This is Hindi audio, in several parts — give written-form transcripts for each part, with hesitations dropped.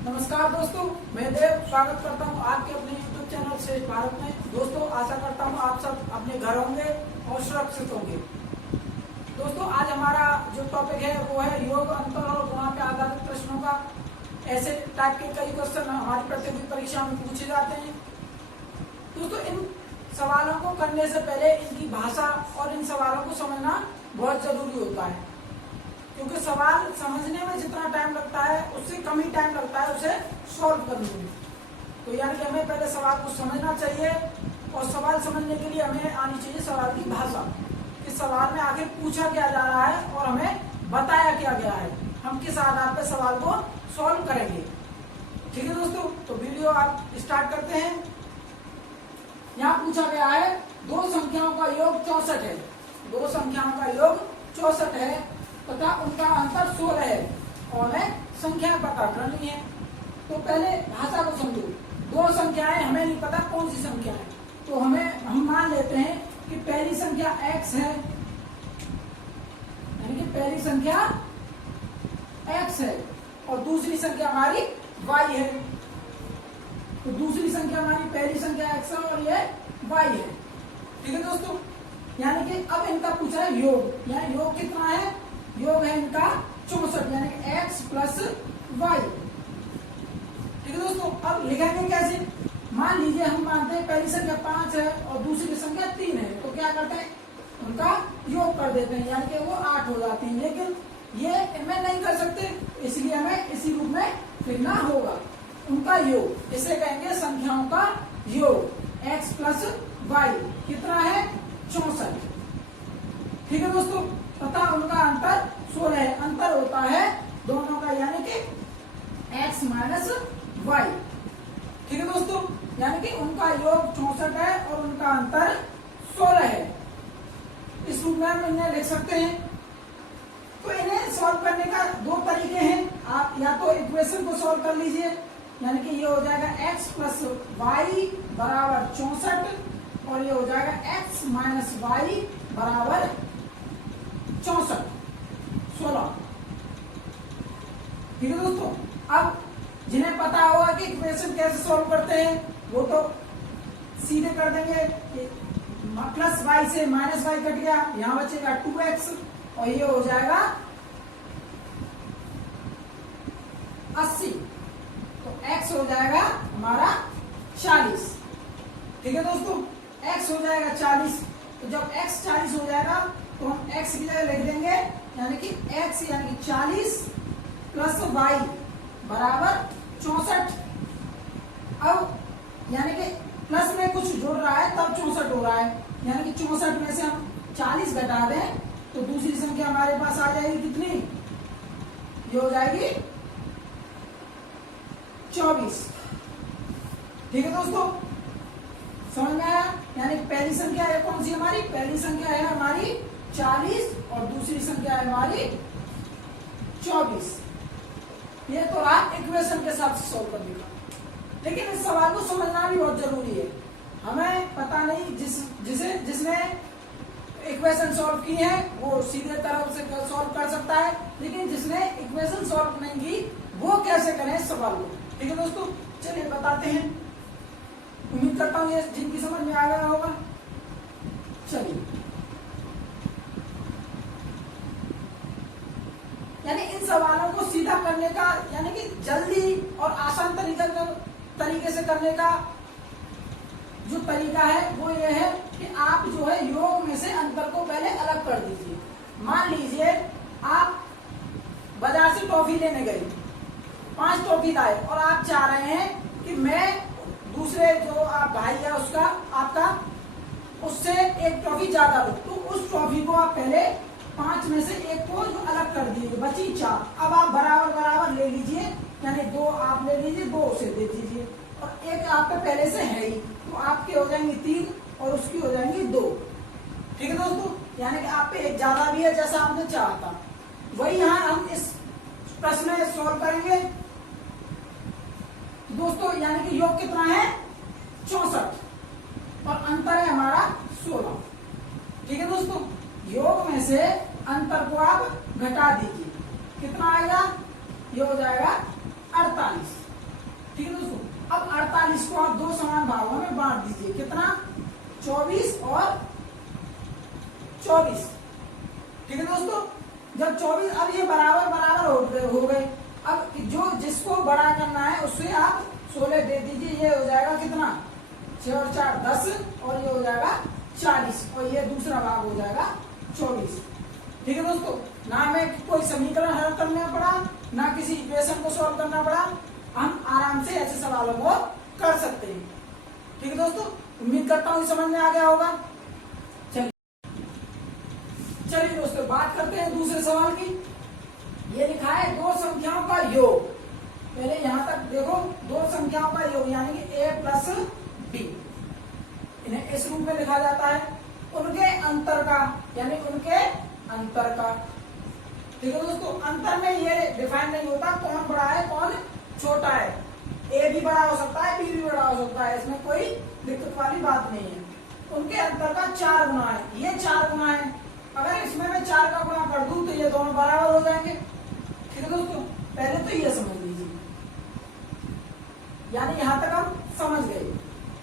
नमस्कार दोस्तों, मैं देव स्वागत करता हूं आपके अपने YouTube चैनल श्रेष्ठ भारत में। दोस्तों, आशा करता हूं आप सब अपने घर होंगे और सुरक्षित होंगे। दोस्तों, आज हमारा जो टॉपिक है वो है योग, अंतर और गुणा पे आधारित प्रश्नों का। ऐसे टाइप के कई क्वेश्चन हमारी प्रतियोगी परीक्षा में पूछे जाते हैं। दोस्तों, इन सवालों को करने से पहले इनकी भाषा और इन सवालों को समझना बहुत जरूरी होता है, क्योंकि सवाल समझने में जितना टाइम लगता है उससे कम ही टाइम लगता है उसे सॉल्व करने में। तो यानी कि हमें पहले सवाल को समझना चाहिए और सवाल समझने के लिए हमें आनी चाहिए सवाल की भाषा, कि सवाल में आगे पूछा क्या जा रहा है और हमें बताया क्या गया है, हम किस आधार पर सवाल को सॉल्व करेंगे। ठीक है दोस्तों, तो वीडियो आप स्टार्ट करते हैं। यहाँ पूछा गया है दो संख्याओं का योग 64 है। दो संख्याओं का योग 64 है तथा उनका अंतर 16 है और हमें संख्या पता करनी है। तो पहले भाषा को समझो। दो संख्याएं, हमें नहीं पता कौन सी संख्या है, तो हम मान लेते हैं कि पहली संख्या x है, यानी कि पहली संख्या x है और दूसरी संख्या हमारी y है। तो दूसरी संख्या हमारी पहली संख्या x है और ये y है। ठीक है दोस्तों, यानी कि अब इनका पूछा है योग। यानी योग कितना है? योग है इनका 64, यानी कि x प्लस वाई। ठीक है दोस्तों, अब लिखेंगे कैसे? मान लीजिए हम मानते हैं पहली संख्या 5 है और दूसरी संख्या 3 है, तो क्या करते हैं? उनका योग कर देते हैं, यानी कि वो 8 हो जाती है। लेकिन ये इनमें नहीं कर सकते, इसलिए हमें इसी रूप में लिखना होगा उनका योग। इसे कहेंगे संख्याओं का योग, x प्लस वाई कितना है? 64। ठीक है दोस्तों, तथा उनका अंतर 16 है। अंतर होता है दोनों का, यानी कि x माइनस वाई। ठीक है दोस्तों, यानी कि उनका योग 64 है और उनका अंतर 16 है। इस रूप में हम इन्हें लिख सकते हैं। तो इन्हें सॉल्व करने का दो तरीके हैं। आप या तो इक्वेशन को सॉल्व कर लीजिए, यानी कि ये हो जाएगा x प्लस वाई बराबर 64 और ये हो जाएगा x माइनस वाई बराबर 64, 16। ठीक है दोस्तों, अब जिन्हें पता होगा कि इक्वेशन कैसे सॉल्व करते हैं वो तो सीधे कर देंगे। प्लस वाई से माइनस वाई कट गया, यहां बचेगा 2x और ये हो जाएगा 80। तो x हो जाएगा हमारा 40। ठीक है दोस्तों, x हो जाएगा 40। तो जब x 40 हो जाएगा तो हम x की जगह लिख देंगे, यानी कि x यानी कि 40 प्लस वाई बराबर 64। अब यानी कि प्लस में कुछ जुड़ रहा है तब 64 हो रहा है, यानी कि 64 में से हम 40 घटा दें तो दूसरी संख्या हमारे पास आ जाएगी कितनी? ये हो जाएगी 24। ठीक है दोस्तों, समझ में आया? यानी पहली संख्या है कौन सी हमारी? पहली संख्या है हमारी 40 और दूसरी संख्या है हमारी 24। ये तो आप इक्वेशन के साथ सॉल्व करने का, लेकिन इस सवाल को समझना भी बहुत जरूरी है। हमें पता नहीं जिसने इक्वेशन सॉल्व की है वो सीधे तरफ से सॉल्व कर सकता है, लेकिन जिसने इक्वेशन सॉल्व नहीं की वो कैसे करें इस सवाल को। ठीक है दोस्तों, चलिए बताते हैं। उम्मीद करता हूँ ये जिनकी समझ में आ गया होगा। चलिए, यानी इन सवालों को सीधा करने का, यानी कि जल्दी और आसान तरीके से करने का जो तरीका है वो ये है कि आप जो है योग में से अंतर को पहले अलग कर दीजिए। मान लीजिए आप बाजार से टॉफी लेने गए, 5 टॉफी लाए और आप चाह रहे हैं कि मैं दूसरे जो आप भाई है उसका आपका उससे एक टॉफी ज्यादा लो, तो उस टॉफी को आप पहले 5 में से एक को अलग कर दीजिए, बची 4। अब आप बराबर बराबर ले लीजिए, यानी 2 आप ले लीजिए, 2 उसे दे दीजिए और एक आपका पहले से है ही, तो आपके हो जाएंगे 3 और उसकी हो जाएंगी 2। ठीक है दोस्तों, यानी कि आप पे एक ज्यादा भी है जैसा आपने चाहा था, वही यहाँ हम इस प्रश्न में सॉल्व करेंगे। दोस्तों, यानी कि योग कितना है? 64 और अंतर है हमारा 16। ठीक है दोस्तों, योग में से अंतर को आप घटा दीजिए, कितना आएगा? ये हो जाएगा 48। ठीक है दोस्तों। अब 48 को आप दो समान भागों में बांट दीजिए, कितना, 24 और 24, ठीक है दोस्तों। जब 24, अब ये बराबर बराबर हो गए। अब जो जिसको बड़ा करना है उससे आप 16 दे दीजिए, ये हो जाएगा कितना, 6 और 4 10, और ये हो जाएगा 40, और ये दूसरा भाग हो जाएगा 24, ठीक है दोस्तों। ना हमें कोई समीकरण हल करना पड़ा, ना किसी इक्वेशन को सॉल्व करना पड़ा, हम आराम से ऐसे सवालों को कर सकते हैं, ठीक है दोस्तों। उम्मीद करता हूँ समझ में आ गया होगा। चलिए दोस्तों बात करते हैं दूसरे सवाल की। ये लिखा है दो संख्याओं का योग, पहले यहां तक देखो, दो संख्याओं का योग यानी कि a प्लस b, इन्हें इस रूप में लिखा जाता है, उनके अंतर का, यानी उनके अंतर का, ठीक है दोस्तों। अंतर में ये डिफाइन नहीं होता कौन बड़ा है कौन छोटा है, a भी बड़ा हो सकता है b भी बड़ा हो सकता है, इसमें कोई दिक्कत वाली बात नहीं है। उनके अंतर का 4 गुना है, ये 4 गुना है, अगर इसमें मैं 4 का गुणा कर दूं तो ये दोनों बराबर हो जाएंगे, ठीक है दोस्तों। पहले तो ये समझ लीजिए, यानी यहां तक हम समझ गए।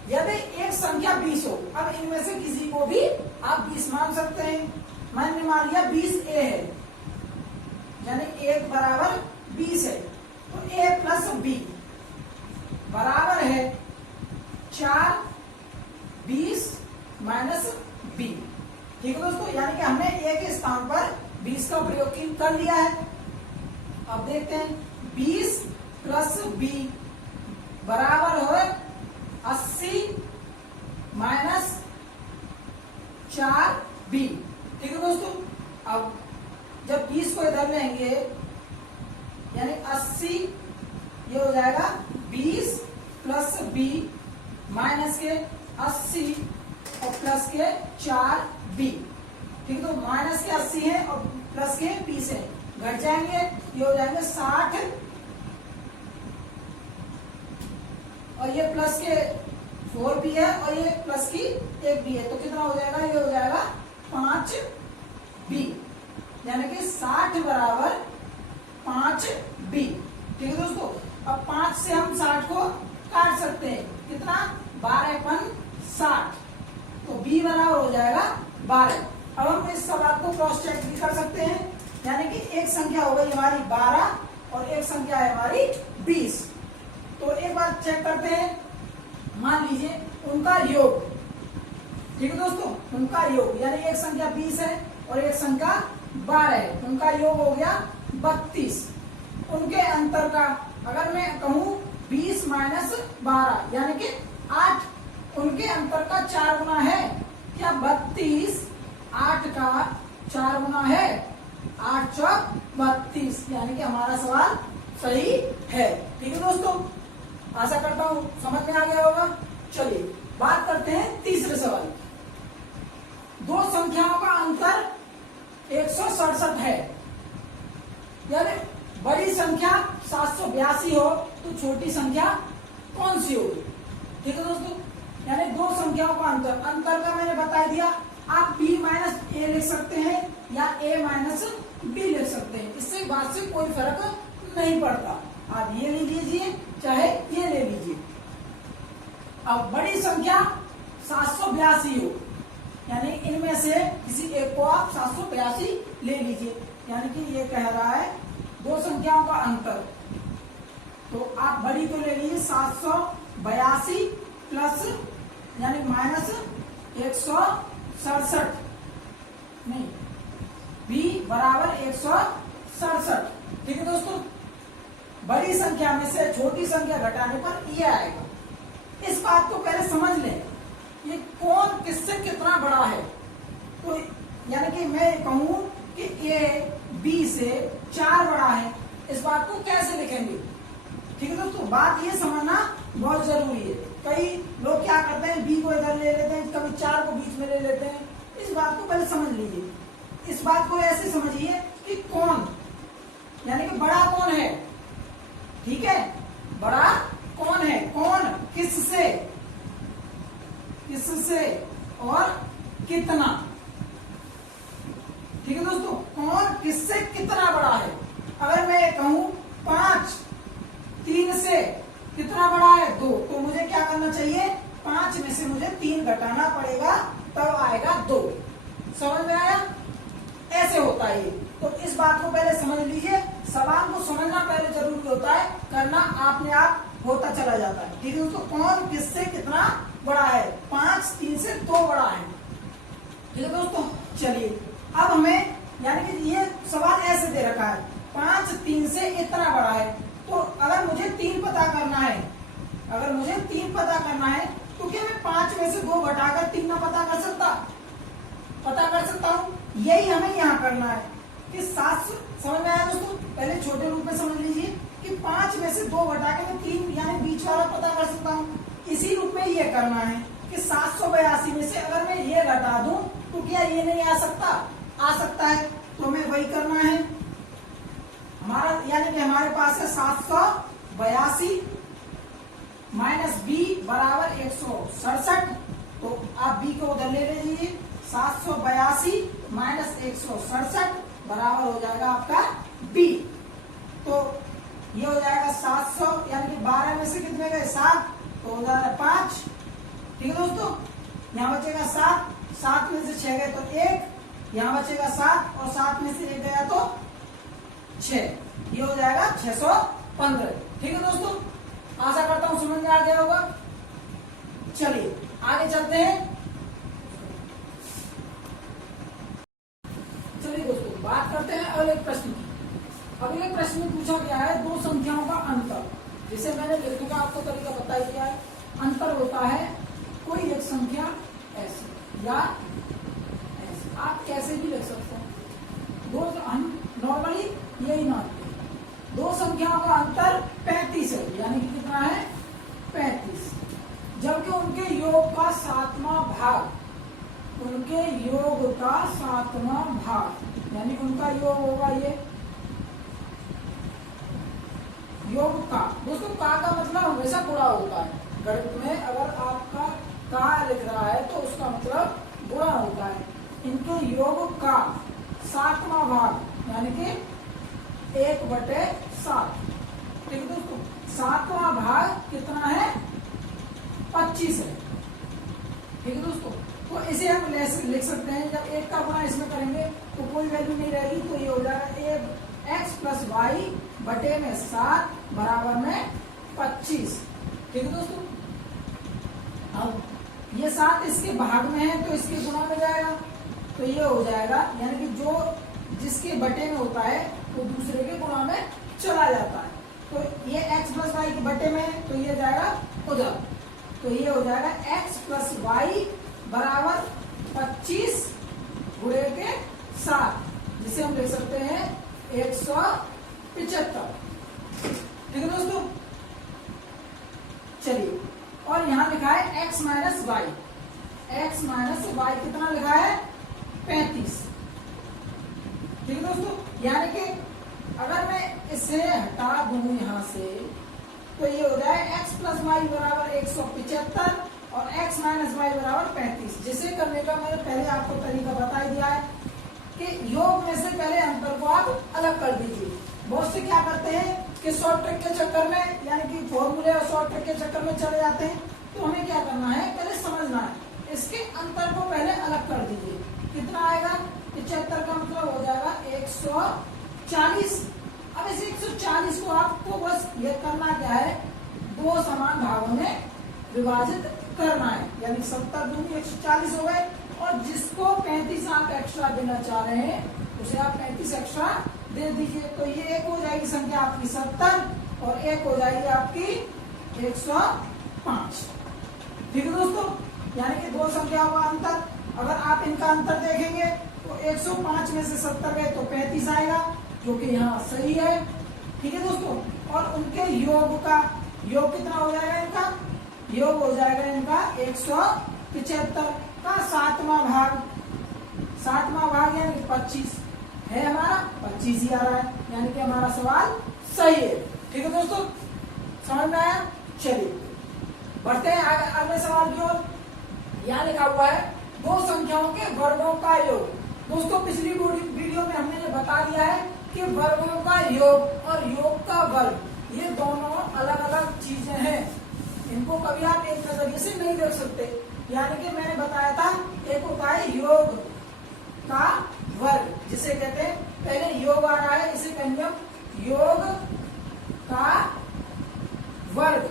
यदि एक संख्या 20 हो, अब इनमें से किसी को भी आप 20 मान सकते हैं। मैंने मान लिया 20 a है, यानी 1 बराबर 20 है, तो a प्लस b बराबर है 4 20 माइनस b, ठीक है दोस्तों। यानी कि हमने a के स्थान पर 20 का प्रयोग कर लिया है। अब देखते हैं 20 प्लस b बराबर हो 80 माइनस 4b, ठीक है दोस्तों। अब जब 20 को इधर लेंगे यानी 80, ये हो जाएगा 20 प्लस b माइनस के 80 और प्लस के 4b, ठीक है। तो माइनस के 80 है और प्लस के 20 है, घट जाएंगे, ये हो जाएंगे 60, और ये प्लस के 4b है और ये प्लस की 1b है, तो कितना हो जाएगा, ये हो जाएगा 5b, यानी कि 60 बराबर 5b, ठीक है दोस्तों। अब 5 से हम 60 को काट सकते हैं, कितना, 12 पन 60, तो b बराबर हो जाएगा 12। अब हम इस सवाल को क्रॉस चेक भी कर सकते हैं, यानी कि एक संख्या हो गई हमारी 12 और एक संख्या है हमारी 20। तो एक बार चेक करते हैं, मान लीजिए उनका योग, ठीक है दोस्तों, उनका योग यानी एक संख्या 20 है और एक संख्या 12 है, उनका योग हो गया 32। उनके अंतर का अगर मैं कहूं 20 माइनस 12 यानी कि 8, उनके अंतर का 4 गुना है क्या, 32 8 का 4 गुना है, 8 चौक 32, यानी कि हमारा सवाल सही है, ठीक है दोस्तों। आशा करता हूं समझ में आ गया होगा। चलिए बात करते हैं तीसरे सवाल। दो संख्याओं का अंतर 167 है, यानी बड़ी संख्या 782 हो तो छोटी संख्या कौन सी होगी, ठीक है दोस्तों। यानी दो संख्याओं का अंतर का मैंने बता दिया, आप b माइनस ए लिख सकते हैं या a माइनस b लिख सकते हैं, इससे बात से कोई फर्क नहीं पड़ता, आप ये ले लीजिए चाहे ये ले लीजिए। अब बड़ी संख्या 782 हो, यानी इनमें से किसी एक को आप 782 ले लीजिए, यानी कि ये कह रहा है दो संख्याओं का अंतर, तो आप बड़ी को ले लीजिए 782 प्लस यानी माइनस 167, नहीं b बराबर 167, ठीक है दोस्तों। बड़ी संख्या में से छोटी संख्या घटाने पर ये आएगा। इस बात को पहले समझ लें, ये कौन किससे कितना बड़ा है, तो यानी कि मैं कहूं कि a b से 4 बड़ा है, इस बात को कैसे लिखेंगे, ठीक है दोस्तों। बात ये समझना बहुत जरूरी है। कई लोग क्या करते हैं, b को इधर ले लेते हैं, कभी 4 को बीच में ले लेते हैं, इस बात को पहले समझ लीजिए। इस बात को ऐसे समझिए कि कौन, यानी कि बड़ा कौन है, ठीक है, बड़ा कौन है, कौन किससे, किससे और कितना, ठीक है दोस्तों। कौन किससे कितना बड़ा है, अगर मैं कहूं 5 3 से कितना कितना बड़ा है 2, तो मुझे क्या करना चाहिए 5 में से मुझे 3 घटाना पड़ेगा, तब आएगा 2। समझ में आया? ऐसे होता है ये। तो इस बात को पहले समझ लीजिए, सवाल को समझना पहले जरूरी होता है, करना आपने आप होता चला जाता है। ठीक है दोस्तों, कौन किससे कितना बड़ा है, 5 3 से 2 बड़ा है। ठीक है दोस्तों, चलिए अब हमें यानी कि ये सवाल ऐसे दे रखा है 5 3 से इतना बड़ा है, तो अगर मुझे 3 पता करना है, अगर मुझे 3 पता करना है तो क्या मैं 5 में से 2 घटाकर 3 ना पता कर सकता? पता कर सकता हूं। यही हमें यहाँ करना है कि 700, समझ में आया दोस्तों? पहले छोटे रूप में समझ लीजिए कि 5 में से 2 घटा के मैं 3 यानी बीच वाला पता कर सकता हूँ। इसी रूप में ये करना है कि 782 में से अगर मैं ये घटा दूं तो क्या ये नहीं आ सकता? आ सकता है। तो हमें वही करना है हमारा, यानी कि हमारे पास है 782 माइनस बी बराबर 167। तो आप बी को उधर ले लीजिए, 782 माइनस 167 बराबर हो जाएगा आपका बी। तो ये हो जाएगा 700, यानी कि 12 में से कितने गए 7, तो हो जाएगा 5। ठीक है दोस्तों, यहाँ बचेगा 7, 7 में से 6 गए तो 1, यहाँ बचेगा 7 और 7 में से 1 गया तो 6, ये हो जाएगा 615। ठीक है दोस्तों, आशा करता हूं समझ में आ गया होगा। चलिए आगे चलते हैं। चलिए दोस्तों बात करते हैं अगले प्रश्न की। अगले प्रश्न में पूछा गया है 2 संख्याओं का अंतर, जिसे मैंने लिखने का आपको तरीका बता ही दिया है। अंतर होता है कोई एक संख्या ऐसे या ऐसे, आप कैसे भी लिख सकते हैं। दो, हम नॉर्मली यही मानते हैं 2 संख्याओं का अंतर 35 है, यानी कि कितना है 35, जबकि उनके योग का 7वां भाग, उनके योग का 7वां भाग, यानी उनका योग होगा ये योग का। दोस्तों का मतलब हमेशा गुणा होता है गणित में, अगर आपका का लिख रहा है तो उसका मतलब गुणा होता है। इनके योग का 7वां भाग यानी कि 1/7। ठीक है दोस्तों, 7वां भाग कितना है 25 है। ठीक है दोस्तों, तो इसे हम लिख सकते हैं, जब 1 का गुणा इसमें करेंगे तो कोई वैल्यू नहीं रहेगी, तो ये हो जाएगा x प्लस वाई बटे में 7 बराबर में 25। ठीक है दोस्तों, अब ये 7 इसके भाग में है तो इसके गुणा में जाएगा, तो ये हो जाएगा, यानी कि जो जिसके बटे में होता है वो दूसरे के गुणा में चला जाता है। तो ये x प्लस वाई के बटे में है तो ये जाएगा उधर, तो ये हो जाएगा x प्लस वाई बराबर 25 गुणे के 7, जिसे हम लिख सकते हैं 175। ठीक है दोस्तों, चलिए, और यहां लिखा है x minus Y, x minus Y कितना लिखा है 35। ठीक है दोस्तों, यानी कि अगर मैं इसे हटा दूं यहां से तो ये हो जाए x प्लस वाई बराबर 175 और x माइनस वाई बराबर 35। जिसे करने का मैंने पहले आपको तरीका बता ही दिया है कि योग में से पहले अंतर को आप अलग कर दीजिए। बहुत से क्या करते हैं कि शॉर्ट ट्रिक के चक्कर में, यानी कि फॉर्मूले और शॉर्ट ट्रिक के चक्कर में चले जाते हैं। तो हमें क्या करना है, पहले समझना है, इसके अंतर को पहले अलग कर दीजिए। कितना आएगा 75 का मतलब हो जाएगा 140। अब इस 140 को आपको बस ये करना क्या है, 2 समान भागों में विभाजित करना है, यानी 70 दूनी 140 हो गए, और जिसको 35 आप एक्स्ट्रा देना चाह रहे हैं उसे आप 35 एक्स्ट्रा दे दीजिए। तो ये एक हो जाएगी संख्या आपकी 70 और एक हो जाएगी आपकी 105। ठीक है दोस्तों, यानी कि 2 संख्याओं का अंतर, अगर आप इनका अंतर देखेंगे तो 105 में से 70 गए तो 35 आएगा, जो कि यहाँ सही है। ठीक है दोस्तों, और उनके योग का योग कितना हो जाएगा, इनका योग हो जाएगा इनका 175 का 7वां भाग, 7वां भाग यानी 25 है, हमारा 25 ही आ रहा है, यानी कि हमारा सवाल सही है। ठीक है दोस्तों, समझ में आया। चलिए बढ़ते हैं आगे अगले सवाल की ओर। यहाँ लिखा हुआ है 2 संख्याओं के वर्गों का योग। दोस्तों पिछली वीडियो में हमने ये बता दिया है कि वर्गों का योग और योग का वर्ग ये दोनों अलग अलग चीजें हैं, इनको कभी आप एक नजरिए से नहीं देख सकते। यानी कि मैंने बताया था एक होता है योग का वर्ग, जिसे कहते हैं, पहले योग आ रहा है, इसे कहेंगे हम योग का वर्ग।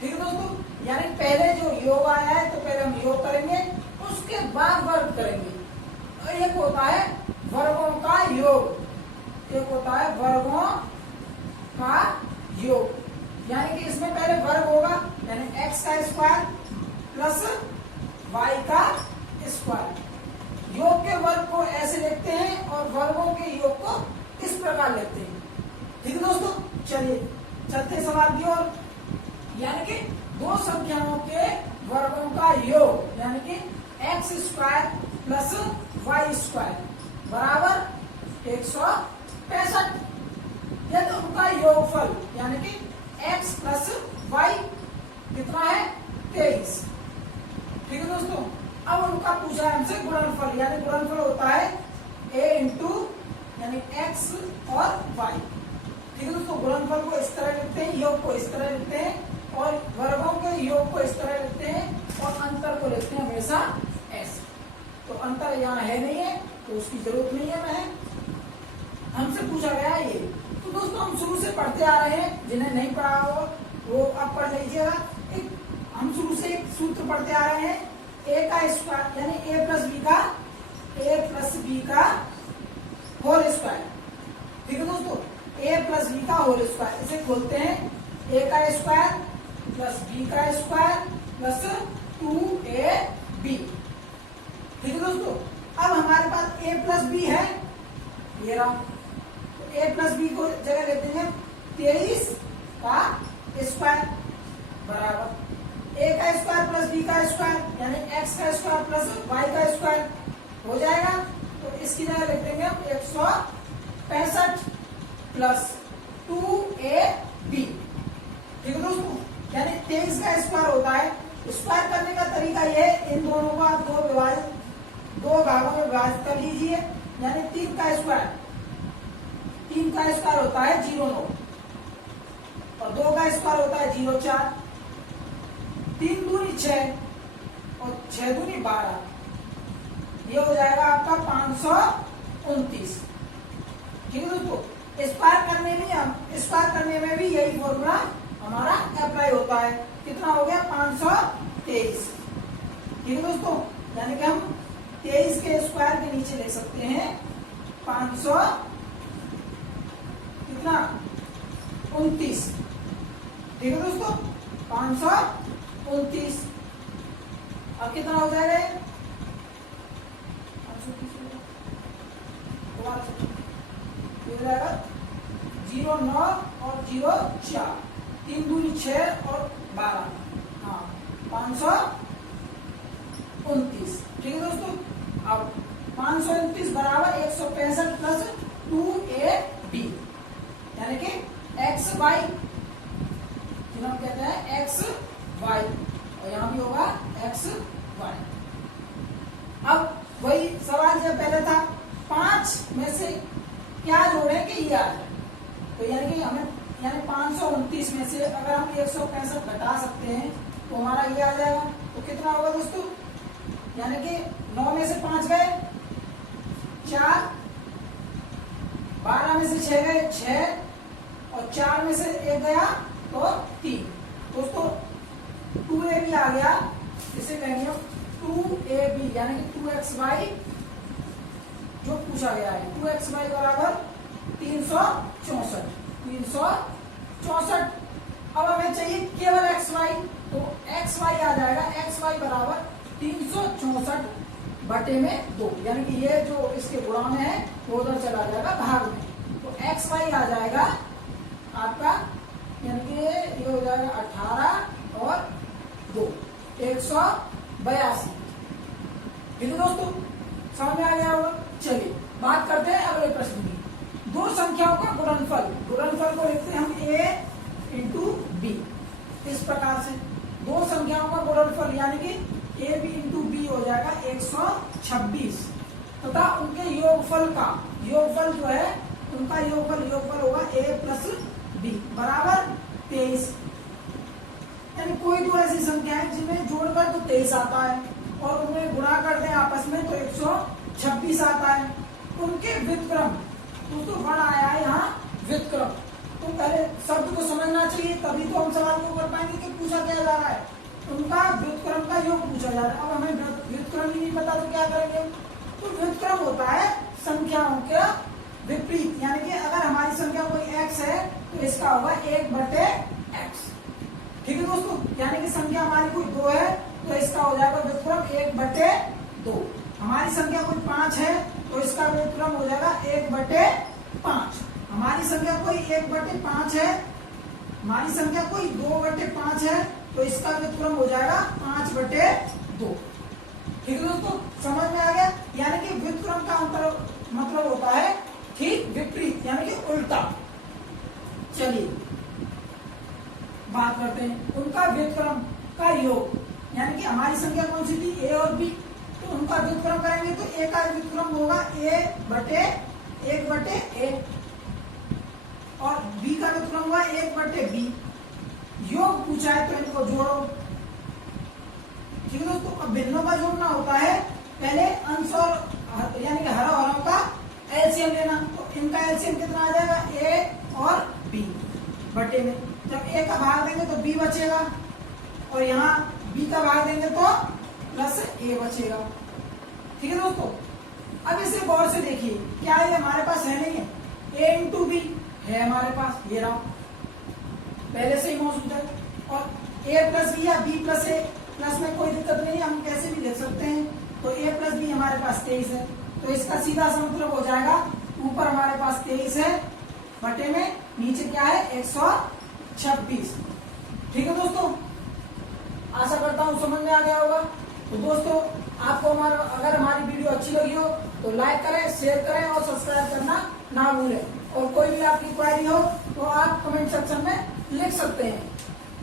ठीक है दोस्तों, यानी पहले जो योग आया है तो पहले हम योग करेंगे, उसके बाद वर्ग करेंगे। एक होता है वर्गों का योग, एक होता है वर्गों का योग, यानी कि इसमें पहले वर्ग होगा, यानी x का स्क्वायर प्लस y का स्क्वायर। योग के वर्ग को ऐसे लिखते हैं और वर्गों के योग को इस प्रकार लिखते हैं। ठीक है दोस्तों, चलिए चलते सवाल की ओर। यानी कि दो संख्याओं के वर्गों का योग, यानी कि X square plus Y square बराबर 165। यदि उनका योगफल यानी कि x प्लस वाई कितना है 23। ठीक है दोस्तों, अब उनका पूछा है हमसे गुणनफल, यानी गुणनफल होता है a इंटू यानी x और y। ठीक है दोस्तों, गुणनफल को इस तरह लिखते हैं, योग को इस तरह लिखते हैं और वर्गों के योग को इस तरह लिखते हैं और अंतर को लिखते हैं हमेशा ऐसे। तो अंतर यहाँ है नहीं है तो उसकी जरूरत नहीं है, मैं हमसे पूछा गया है ये। तो दोस्तों हम शुरू से पढ़ते आ रहे हैं, जिन्हें नहीं पढ़ा हो वो अब पढ़ लीजिएगा। हम शुरू से एक सूत्र पढ़ते आ रहे हैं, ए का स्क्वायर यानी ए प्लस बी का होल स्क्वायर। ठीक है दोस्तों, ए प्लस बी का होल स्क्वायर, इसे खोलते हैं, ए का स्क्वायर प्लस बी का स्क्वायर प्लस 2ab। ठीक है दोस्तों, अब हमारे पास a प्लस बी है, ये रहा, तो a प्लस बी को जगह लेते हैं 23 का स्क्वायर बराबर a का स्क्वायर प्लस b का स्क्वायर यानी x का स्क्वायर प्लस y का स्क्वायर हो जाएगा। तो इसकी जगह लिख देंगे हम 165 प्लस 2ab। ठीक है दोस्तों, यानी 23 का स्क्वायर होता है। स्क्वायर करने का तरीका यह है, इन दोनों का दो भागों में विभाजित कर लीजिए, यानी 3 का स्क्वायर होता है 0,9 और 2 का स्क्वायर होता है 0,4, 3 दूनी 6 और 6 दूनी 12, ये हो जाएगा आपका 529। ठीक है दोस्तों, स्क्वायर करने में भी यही फॉर्मूला हमारा अप्लाई होता है। कितना हो गया 523। ठीक है दोस्तों, यानी कि हम 23 के स्क्वायर के नीचे लिख सकते हैं 500 कितना 29। ठीक है दोस्तों, 529। अब कितना हो जाएगा ये हो जाएगा 0,9 और 0,4, 3 दूनी 6 और 12, हाँ 529। ठीक है दोस्तों, अब 529 बराबर 165 प्लस 2ab यानी कि एक्स वाई, हम कहते हैं एक्स वाई और यहाँ भी होगा एक्स वाई। अब वही सवाल जब पहले था 5 में से क्या जोड़े कि ये आ जाए, तो यानी कि हमें 529 में से अगर हम 165 घटा सकते हैं तो हमारा ये आ जाएगा। तो कितना होगा दोस्तों, यानी कि 9 में से 5 गए 4, 12 में से 6 गए 6 और 4 में से 1 गया तो 3। दोस्तों 2ab आ गया, इसे कहेंगे 2ab यानी कि 2xy जो पूछा गया है, 2xy बराबर 364। अब हमें चाहिए केवल xy, तो xy आ जाएगा, xy बराबर 364 बटे में 2, यानी कि ये जो इसके गुणा में है वो उधर चला जाएगा भाग में, तो xy आ जाएगा आपका, यानी कि ये हो जाएगा 18 और 2 182। ठीक है दोस्तों, समझ में आ गया होगा। चलिए बात करते हैं अगले प्रश्न की। दो संख्याओं का गुणनफल को लिखते हैं हम a इंटू बी। इस प्रकार से दो संख्याओं का गुणनफल यानी कि a b इंटू बी हो जाएगा 126 तथा उनके योगफल जो है उनका योगफल होगा a प्लस बी बराबर 23। यानी कोई तो ऐसी संख्या है जिन्हें जोड़कर तो 23 आता है और उन्हें गुणा कर दें आपस में तो 126 आता है। उनके व्युत्क्रम, दोस्तों बड़ा आया है यहाँ व्युत्क्रम। तो पहले शब्द को समझना चाहिए, तभी तो हम सवाल को कर पाएंगे कि पूछा क्या जा रहा है। उनका व्युत्क्रम का योग पूछा जा रहा है। अब हमें व्युत्क्रम ही नहीं पता तो क्या करेंगे। तो व्युत्क्रम होता है संख्याओं के विपरीत, यानी कि अगर हमारी संख्या कोई x है तो इसका होगा 1/x। ठीक है दोस्तों, यानी कि संख्या हमारी कोई 2 है तो इसका हो जाएगा व्युत्क्रम 1/2। हमारी संख्या कोई 5 है तो इसका व्युत्क्रम हो जाएगा 1/5। हमारी संख्या कोई 1/5 है, हमारी संख्या कोई 2/5 है तो इसका व्युत्क्रम हो जाएगा 5/2। ठीक है दोस्तों, समझ में आ गया। यानी कि व्युत्क्रम का मतलब होता है ठीक विपरीत, यानी कि उल्टा। चलिए बात करते हैं उनका व्युत्क्रम का योग, यानी कि हमारी संख्या कौन सी थी, a और b। तो उनका व्युत्क्रम करेंगे तो a का व्युत्क्रम होगा 1/a और b का व्युत्क्रम होगा 1/b। योग पूछा है तो इनको जोड़ो। ठीक है दोस्तों, अब भिन्नों का जोड़ना होता है पहले अंश और यानी कि हरों हरों का एलसीएम लेना। तो इनका एलसीएम कितना आ जाएगा, a और b बटे में। जब a का भाग देंगे तो b बचेगा और यहाँ b का भाग देंगे तो प्लस a बचेगा। ठीक है दोस्तों, अब इसे गौर से देखिए, क्या ये हमारे पास है, नहीं है, a इंटू बी है हमारे पास, ये रहा पहले से ही मौजूद है। और a प्लस बी या b प्लस a, प्लस में कोई दिक्कत नहीं है, हम कैसे भी लिख सकते हैं। तो a प्लस बी हमारे पास 23 है, तो इसका सीधा सा मतलब हो जाएगा ऊपर हमारे पास 23 है बटे में नीचे क्या है 126। ठीक है दोस्तों, आशा करता हूँ समझ में आ गया होगा। तो दोस्तों आपको अगर हमारी वीडियो अच्छी लगी हो तो लाइक करें, शेयर करें और सब्सक्राइब करना ना भूलें। और कोई भी आपकी क्वेरी हो तो आप कमेंट सेक्शन में लिख सकते हैं।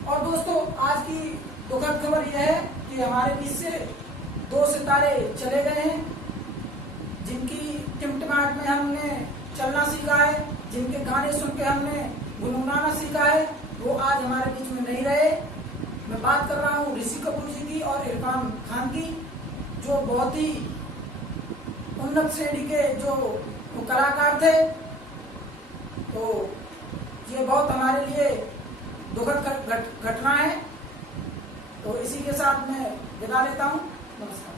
और दोस्तों आज की दुखद खबर यह है कि हमारे बीच से 2 सितारे चले गए हैं, जिनकी टिमटिमाहट में हमने चलना सीखा है, जिनके गाने सुन के हमने गुनगुनाना सीखा है, वो आज हमारे बीच में नहीं रहे। मैं बात कर रहा हूँ ऋषि कपूर जी की और इरफान खान की, जो बहुत ही उन्नत श्रेणी के जो कलाकार थे। तो ये बहुत हमारे लिए दुखद घटना है। तो इसी के साथ मैं विदा लेता हूँ। नमस्कार।